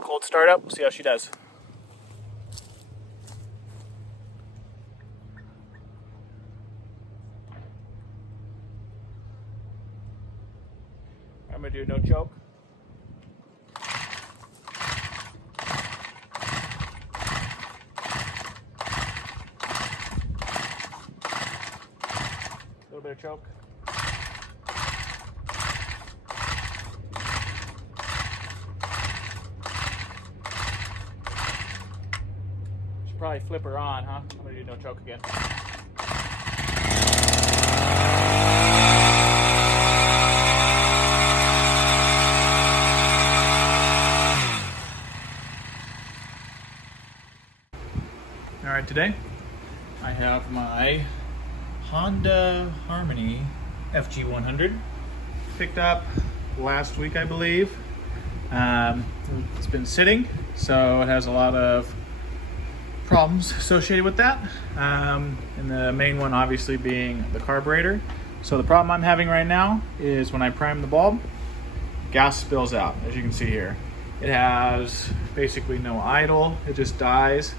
cold startup. We'll see how she does. I'm gonna do no choke. A little bit of choke. Should probably flip her on, huh? I'm gonna do no choke again. All right, today I have my Honda Harmony FG100, picked up last week, I believe. It's been sitting, so it has a lot of problems associated with that. And the main one obviously being the carburetor. So the problem I'm having right now is when I prime the bulb, gas spills out, as you can see here. It has basically no idle, it just dies.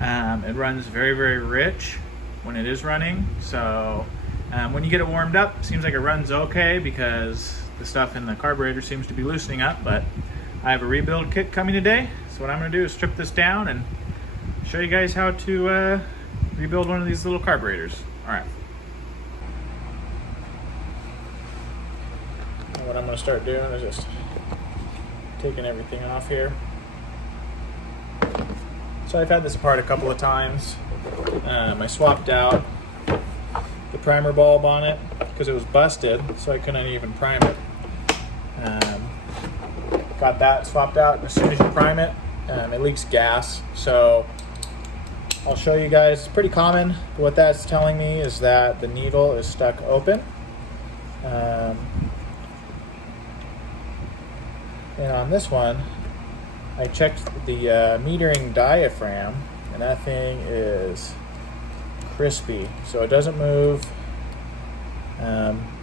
It runs very, very rich when it is running. So when you get it warmed up, it seems like it runs okay because the stuff in the carburetor seems to be loosening up, but I have a rebuild kit coming today. So what I'm gonna do is strip this down and show you guys how to rebuild one of these little carburetors. All right. And what I'm gonna start doing is just taking everything off here. So I've had this apart a couple of times. I swapped out the primer bulb on it because it was busted, so I couldn't even prime it. Got that swapped out, and as soon as you prime it, it leaks gas. So I'll show you guys, it's pretty common. What that's telling me is that the needle is stuck open. And on this one, I checked the metering diaphragm, and that thing is crispy, so it doesn't move,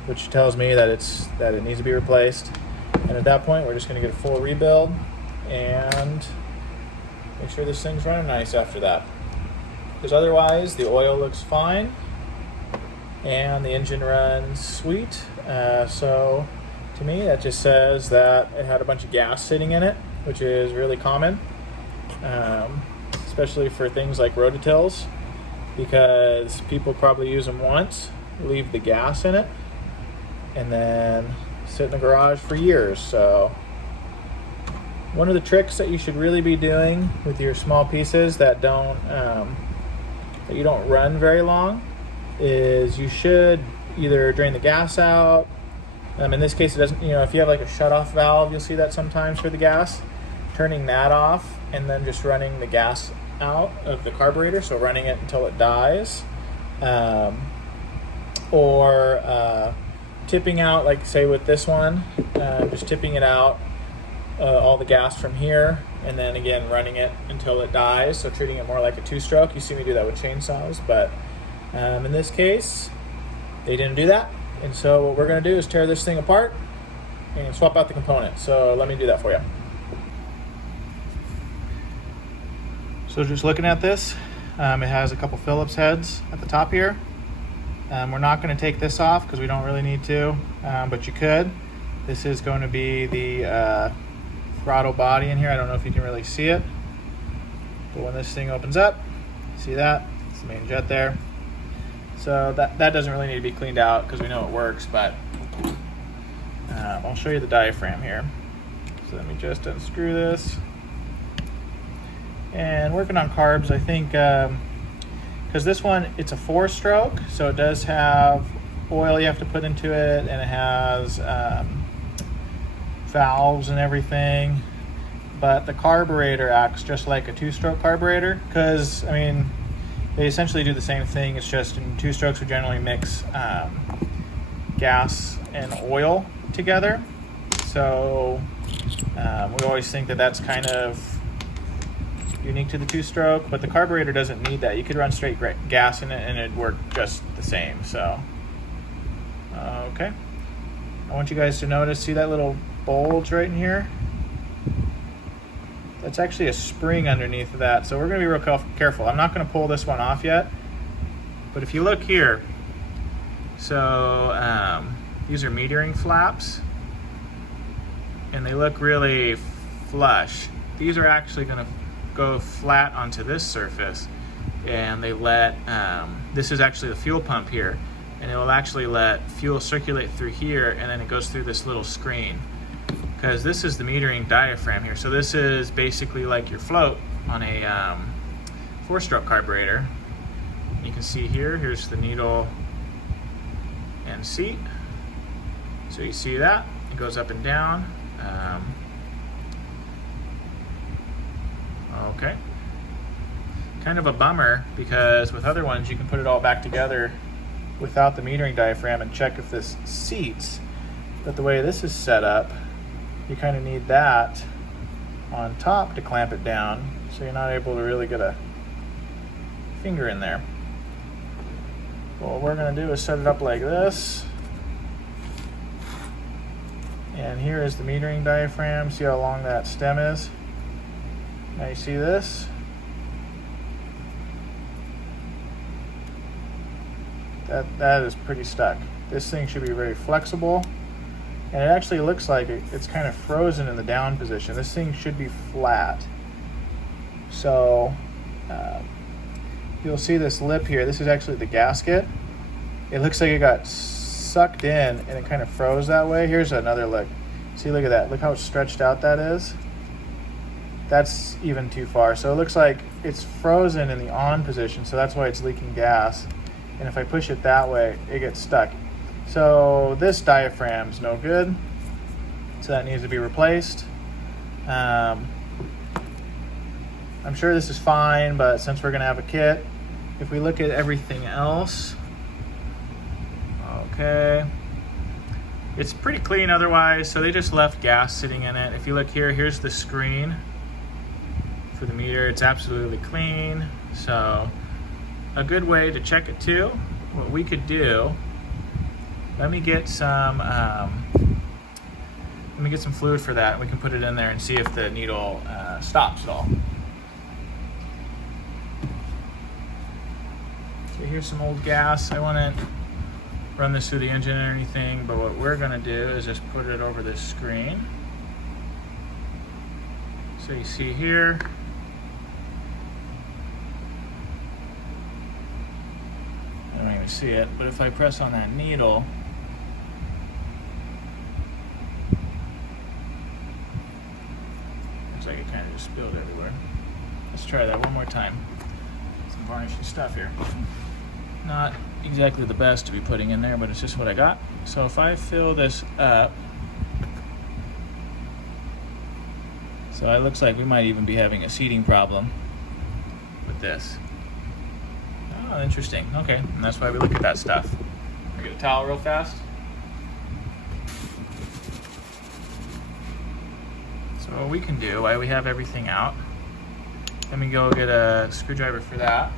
which tells me that it needs to be replaced. And at that point, we're just going to get a full rebuild and make sure this thing's running nice after that. Because otherwise, the oil looks fine and the engine runs sweet. So to me, that just says that it had a bunch of gas sitting in it, which is really common, especially for things like rototills, because people probably use them once, leave the gas in it, and then sit in the garage for years. So one of the tricks that you should really be doing with your small pieces that you don't run very long is you should either drain the gas out. In this case, it doesn't. If you have like a shut-off valve, you'll see that sometimes for the gas. Turning that off and then just running the gas out of the carburetor, so running it until it dies, or tipping out, like say with this one, just tipping it out, all the gas from here, and then again running it until it dies, so treating it more like a two-stroke. You see me do that with chainsaws, but in this case they didn't do that, and so what we're going to do is tear this thing apart and swap out the components. So let me do that for you. So just looking at this, it has a couple Phillips heads at the top here. We're not going to take this off because we don't really need to, but you could. This is going to be the throttle body in here. I don't know if you can really see it, but when this thing opens up, see that? It's the main jet there. So that doesn't really need to be cleaned out because we know it works, but I'll show you the diaphragm here. So let me just unscrew this. And working on carbs, I think, because this one, it's a 4-stroke, so it does have oil you have to put into it, and it has valves and everything. But the carburetor acts just like a 2-stroke carburetor, because, they essentially do the same thing. It's just in 2-strokes, we generally mix gas and oil together. So we always think that that's kind of unique to the 2-stroke, but the carburetor doesn't need that. You could run straight gas in it and it'd work just the same. So okay, I want you guys to notice, see that little bulge right in here? It's actually a spring underneath of that, so we're going to be real careful. I'm not going to pull this one off yet, but if you look here, so these are metering flaps, and they look really flush. These are actually going to go flat onto this surface, and they let, this is actually the fuel pump here, and it will actually let fuel circulate through here, and then it goes through this little screen. Because this is the metering diaphragm here. So this is basically like your float on a 4-stroke carburetor. You can see here, here's the needle and seat. So you see that, it goes up and down. Okay. Kind of a bummer, because with other ones you can put it all back together without the metering diaphragm and check if this seats. But the way this is set up, you kind of need that on top to clamp it down, so you're not able to really get a finger in there. What we're going to do is set it up like this. And here is the metering diaphragm. See how long that stem is? Now you see this? That is pretty stuck. This thing should be very flexible. And it actually looks like it's kind of frozen in the down position. This thing should be flat. So you'll see this lip here. This is actually the gasket. It looks like it got sucked in and it kind of froze that way. Here's another look. See, look at that. Look how stretched out that is. That's even too far. So it looks like it's frozen in the on position. So that's why it's leaking gas. And if I push it that way, it gets stuck. So this diaphragm's no good, so that needs to be replaced. I'm sure this is fine, but since we're gonna have a kit, if we look at everything else, okay, it's pretty clean otherwise. So they just left gas sitting in it. If you look here, here's the screen for the meter. It's absolutely clean. So a good way to check it too, what we could do, let me get some fluid for that. We can put it in there and see if the needle stops at all. So here's some old gas. I wouldn't run this through the engine or anything, but what we're gonna do is just put it over this screen. So you see here, I don't even see it, but if I press on that needle, looks like it kind of just spilled everywhere. Let's try that one more time. Some varnishing stuff here. Not exactly the best to be putting in there, but it's just what I got. So if I fill this up, so it looks like we might even be having a seating problem with this. Oh, interesting. Okay, and that's why we look at that stuff. I get a towel real fast. So what we can do, while we have everything out, let me go get a screwdriver for that.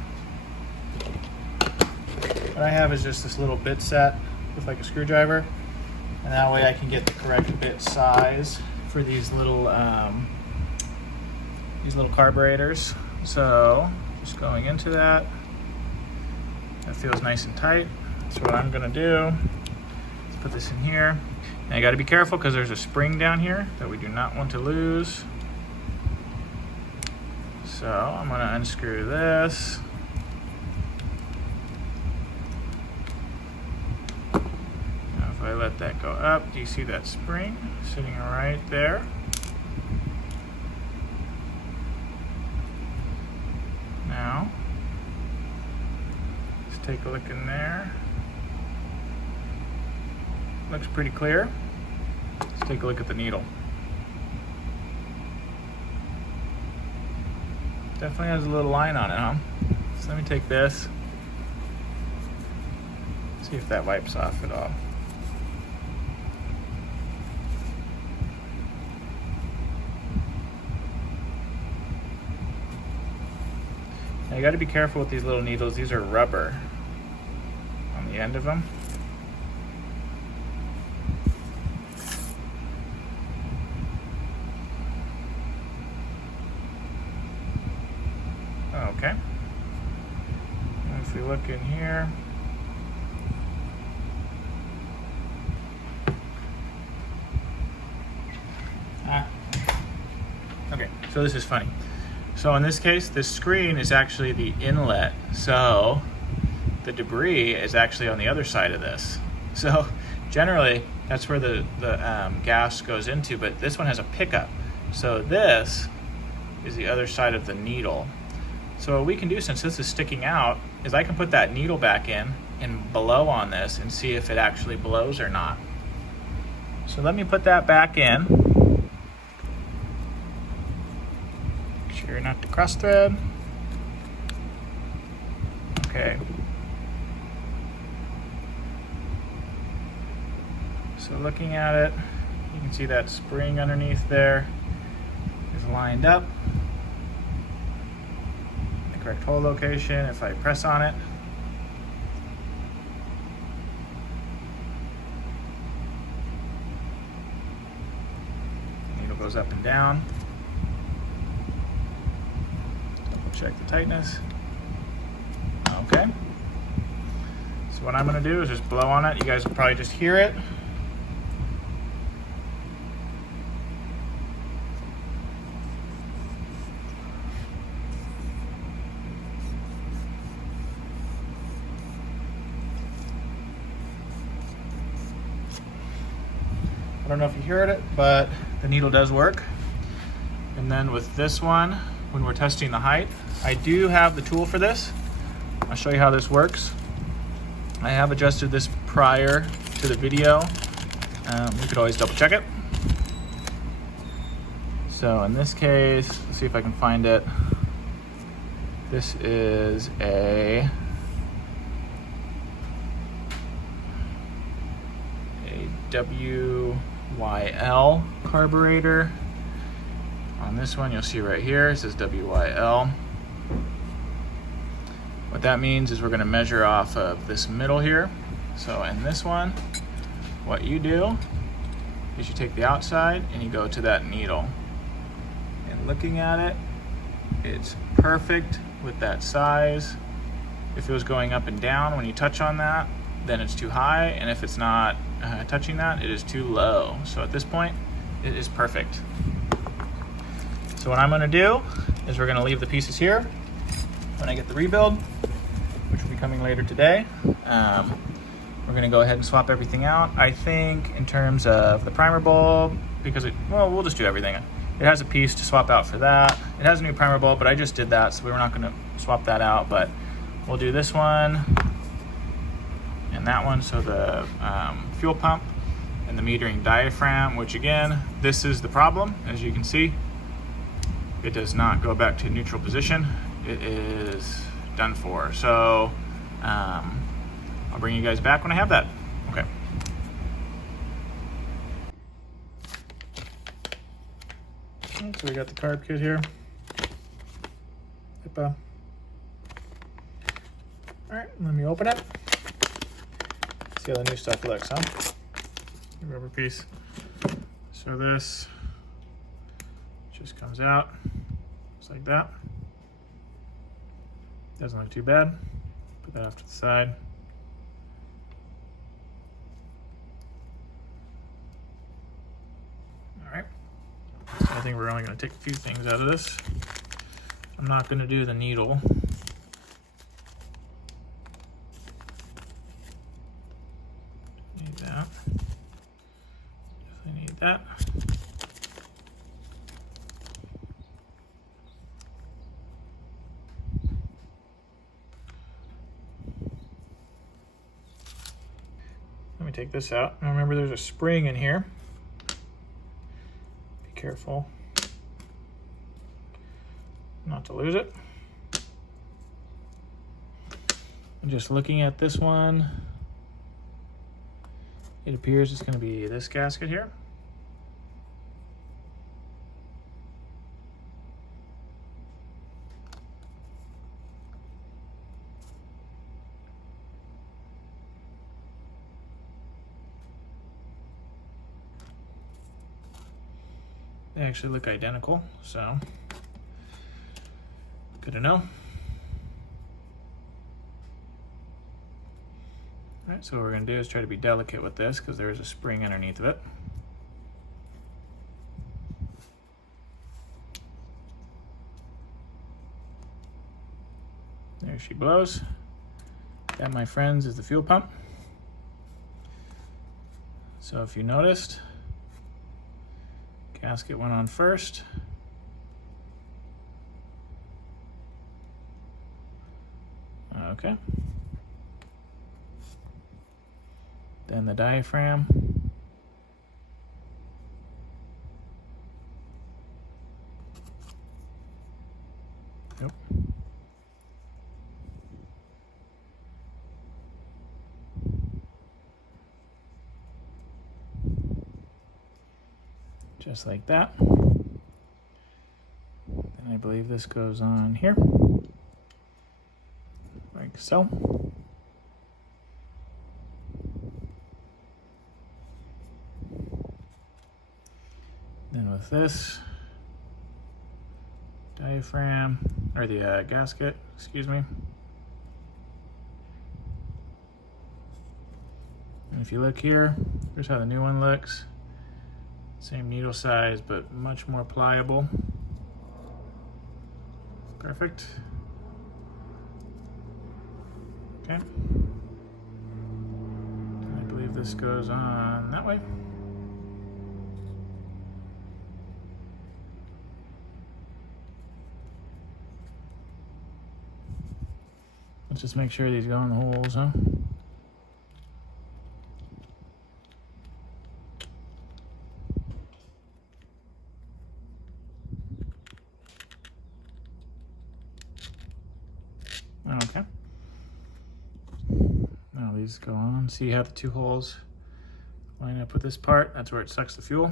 What I have is just this little bit set with like a screwdriver, and that way I can get the correct bit size for these little carburetors. So just going into that. That feels nice and tight. So what I'm gonna do is put this in here. Now you gotta be careful because there's a spring down here that we do not want to lose. So I'm gonna unscrew this. Now if I let that go up, do you see that spring sitting right there? Now, take a look in there. Looks pretty clear. Let's take a look at the needle. Definitely has a little line on it, huh? So let me take this. See if that wipes off at all. Now you got to be careful with these little needles. These are rubber on the end of them. Okay. And if we look in here, okay, so this is funny. So in this case, this screen is actually the inlet. So the debris is actually on the other side of this. So generally, that's where the gas goes into, but this one has a pickup. So this is the other side of the needle. So what we can do, since this is sticking out, is I can put that needle back in and blow on this and see if it actually blows or not. So let me put that back in. Make sure not to cross thread. Okay. So looking at it, you can see that spring underneath there is lined up. The correct hole location, if I press on it. The needle goes up and down. Double check the tightness. Okay. So what I'm going to do is just blow on it. You guys will probably just hear it. I don't know if you heard it, but the needle does work. And then with this one, when we're testing the height, I do have the tool for this. I'll show you how this works. I have adjusted this prior to the video. You could always double check it. So in this case, let's see if I can find it. This is a WYL carburetor. On this one, you'll see right here, it says WYL. What that means is we're going to measure off of this middle here. So in this one, what you do is you take the outside and you go to that needle. And looking at it, it's perfect with that size. If it was going up and down when you touch on that, then it's too high, and if it's not touching that, it is too low. So at this point, it is perfect. So what I'm going to do is we're going to leave the pieces here when I get the rebuild, which will be coming later today. We're going to go ahead and swap everything out. I think in terms of the primer bulb, because we'll just do everything. It has a piece to swap out for that. It has a new primer bulb, but I just did that, so we're not going to swap that out, but we'll do this one and that one. So the fuel pump and the metering diaphragm, which again, this is the problem. As you can see, it does not go back to neutral position. It is done for. So I'll bring you guys back when I have that. Okay. So we got the carb kit here. HIPAA. All right, let me open it. See how the new stuff looks, huh? The rubber piece. So this just comes out just like that. Doesn't look too bad. Put that off to the side. All right. So I think we're only going to take a few things out of this. I'm not going to do the needle. Need that. Definitely need that. Let me take this out. Now remember, there's a spring in here. Be careful not to lose it. And just looking at this one, it appears it's going to be this gasket here. They actually look identical, so good to know. All right, so what we're going to do is try to be delicate with this because there is a spring underneath of it. There she blows. That, my friends, is the fuel pump. So if you noticed, gasket went on first. Okay. Then the diaphragm. Yep. Just like that. Then I believe this goes on here, like so. Then with this diaphragm, or the gasket, excuse me. And if you look here, here's how the new one looks. Same needle size, but much more pliable. Perfect. Okay. I believe this goes on that way. Let's just make sure these go in the holes, huh? Okay. Now these go on. See how the two holes line up with this part? That's where it sucks the fuel.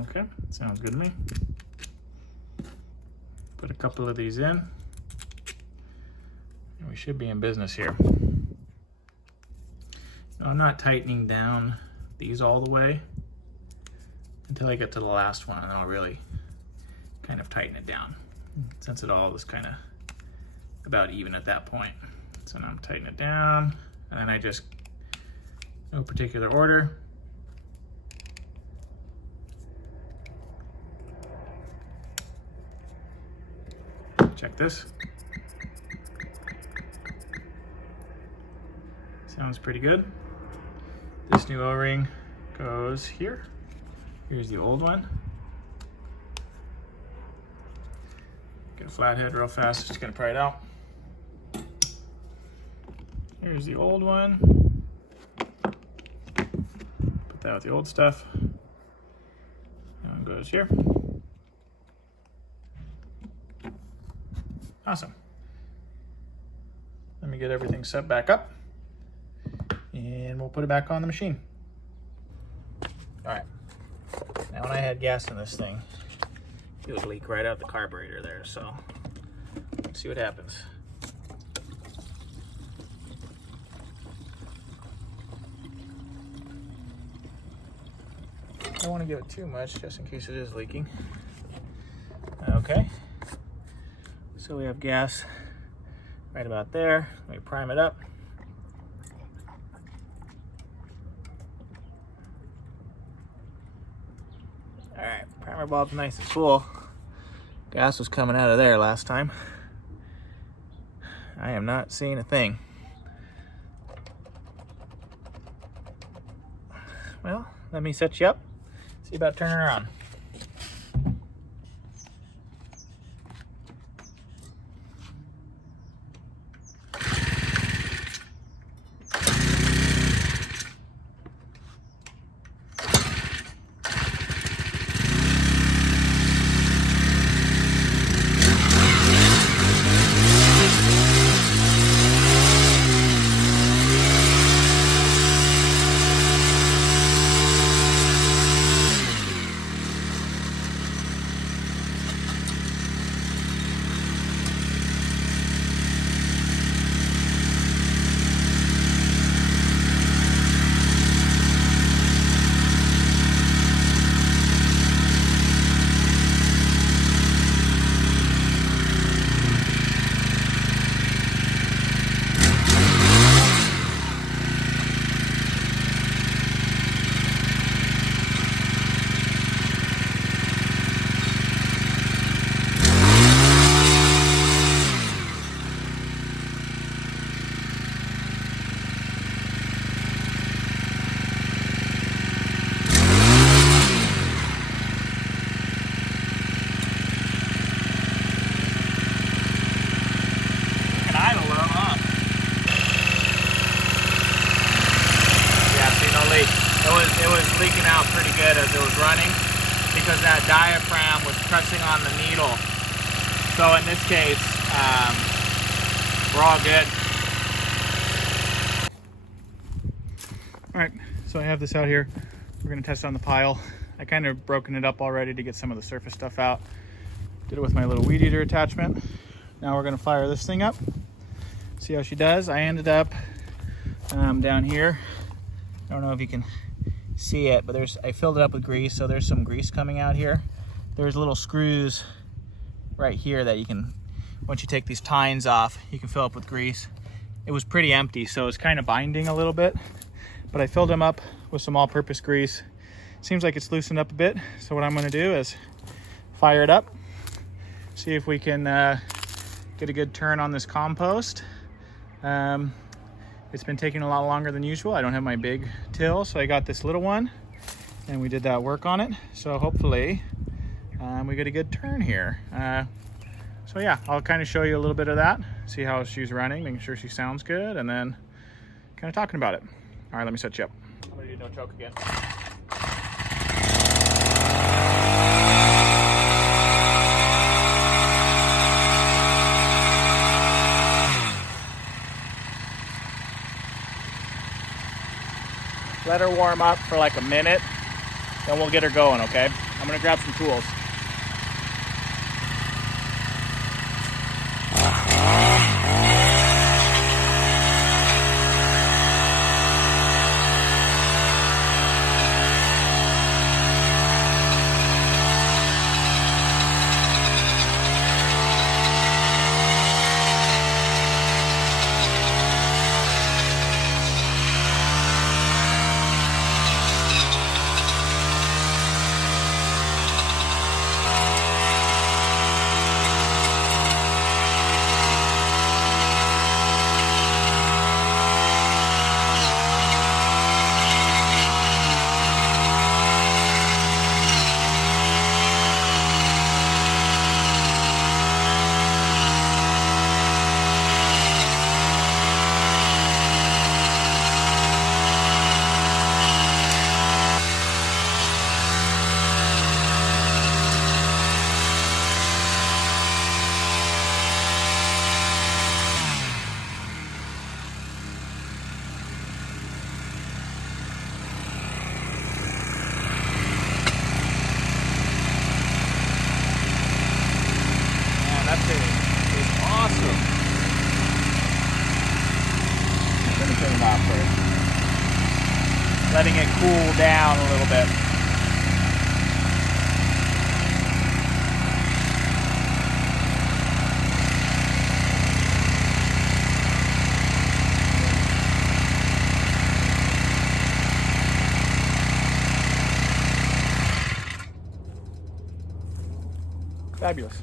Okay, sounds good to me. Put a couple of these in, and we should be in business here. Now, I'm not tightening down these all the way until I get to the last one, and then I'll really kind of tighten it down, since it all was kind of about even at that point. So now I'm tightening it down, and then I just, no particular order, check this. Sounds pretty good. This new O-ring goes here. Here's the old one. Get a flathead real fast, just gonna pry it out. Here's the old one. Put that with the old stuff. That one goes here. Awesome. Let me get everything set back up, and we'll put it back on the machine. All right. Now when I had gas in this thing, it would leak right out the carburetor there, so let's see what happens. I don't want to give it too much, just in case it is leaking. Okay. So we have gas right about there. Let me prime it up. All right, primer bulb's nice and full. Gas was coming out of there last time. I am not seeing a thing. Well, let me set you up. See about turning her on. it was running because that diaphragm was pressing on the needle. So in this case, we're all good. All right, so I have this out here. We're gonna test it on the pile. I kind of broken it up already to get some of the surface stuff out. Did it with my little weed eater attachment. Now we're gonna fire this thing up, see how she does. I ended up down here. I don't know if you can see it, but I filled it up with grease, so there's some grease coming out here. There's little screws right here that you can, once you take these tines off, you can fill up with grease. It was pretty empty, so it's kind of binding a little bit, but I filled them up with some all-purpose grease. Seems like it's loosened up a bit, so what I'm gonna do is fire it up, see if we can get a good turn on this compost. It's been taking a lot longer than usual. I don't have my big till, so I got this little one, and we did that work on it. So hopefully we get a good turn here. So yeah, I'll kind of show you a little bit of that, see how she's running, making sure she sounds good, and then kind of talking about it. All right, let me set you up. I'm gonna do no choke again. Let her warm up for like a minute, then we'll get her going, okay? I'm gonna grab some tools. That thing is awesome. Let me turn it off first. Letting it cool down a little bit. Fabulous.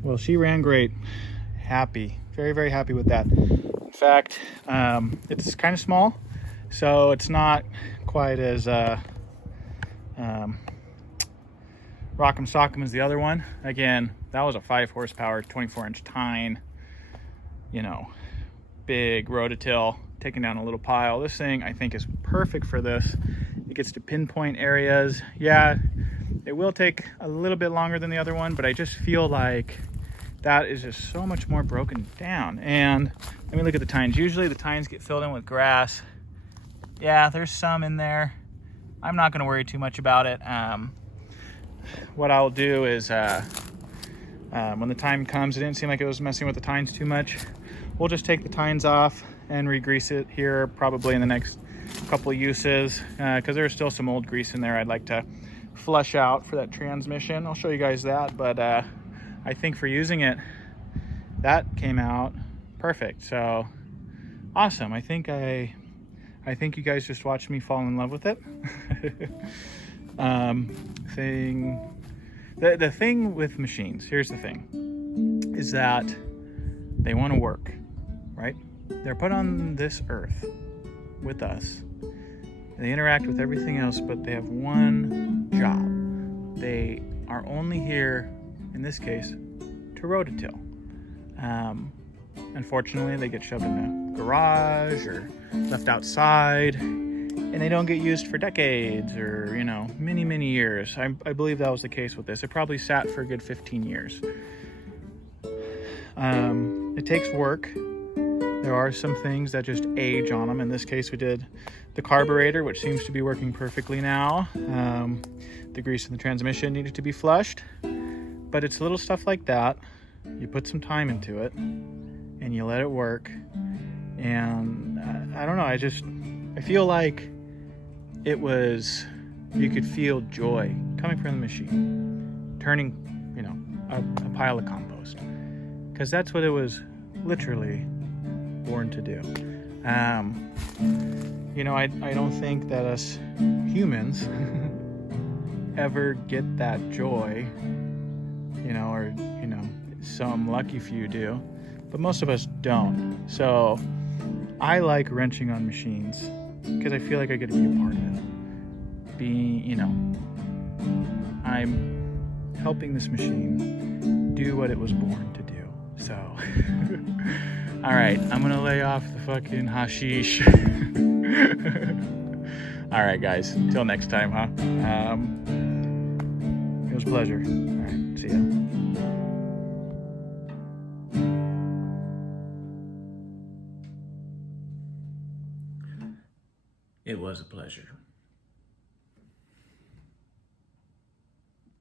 Well, she ran great. Happy, very, very happy with that. In fact, it's kind of small, so it's not quite as rock'em sock'em as the other one. Again, that was a 5 horsepower, 24-inch tine, you know, big rototill, taking down a little pile. This thing, I think, is perfect for this. It gets to pinpoint areas. Yeah, it will take a little bit longer than the other one, but I just feel like that is just so much more broken down. And let me look at the tines. Usually the tines get filled in with grass. Yeah, there's some in there. I'm not gonna worry too much about it. What I'll do is, when the time comes, it didn't seem like it was messing with the tines too much. We'll just take the tines off and re-grease it here probably in the next couple of uses, because there's still some old grease in there I'd like to flush out for that transmission. I'll show you guys that, but I think for using it, that came out perfect. So awesome. I think you guys just watched me fall in love with it. The thing with machines, here's the thing, is that they want to work, right? They're put on this earth with us. They interact with everything else, but they have one job. They are only here, in this case, to rototill. Unfortunately, they get shoved in the garage or left outside, and they don't get used for decades or, you know, many, many years. I believe that was the case with this. It probably sat for a good 15 years. It takes work. There are some things that just age on them. In this case, we did the carburetor, which seems to be working perfectly now. The grease in the transmission needed to be flushed, but it's little stuff like that. You put some time into it and you let it work. And I don't know, I feel like it was, you could feel joy coming from the machine, turning, you know, a pile of compost, because that's what it was literally born to do. You know, I don't think that us humans ever get that joy, you know, or, you know, some lucky few do, but most of us don't. So I like wrenching on machines because I feel like I get to be a part of it. You know, I'm helping this machine do what it was born to do. So, all right, I'm gonna lay off the fucking hashish. All right, guys, till next time, huh? It was a pleasure. All right, see ya. It was a pleasure.